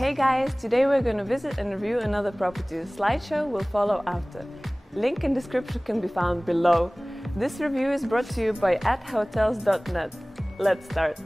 Hey guys, today we're going to visit and review another property. The slideshow will follow after. Link in description can be found below. This review is brought to you by @hotels.net. Let's start.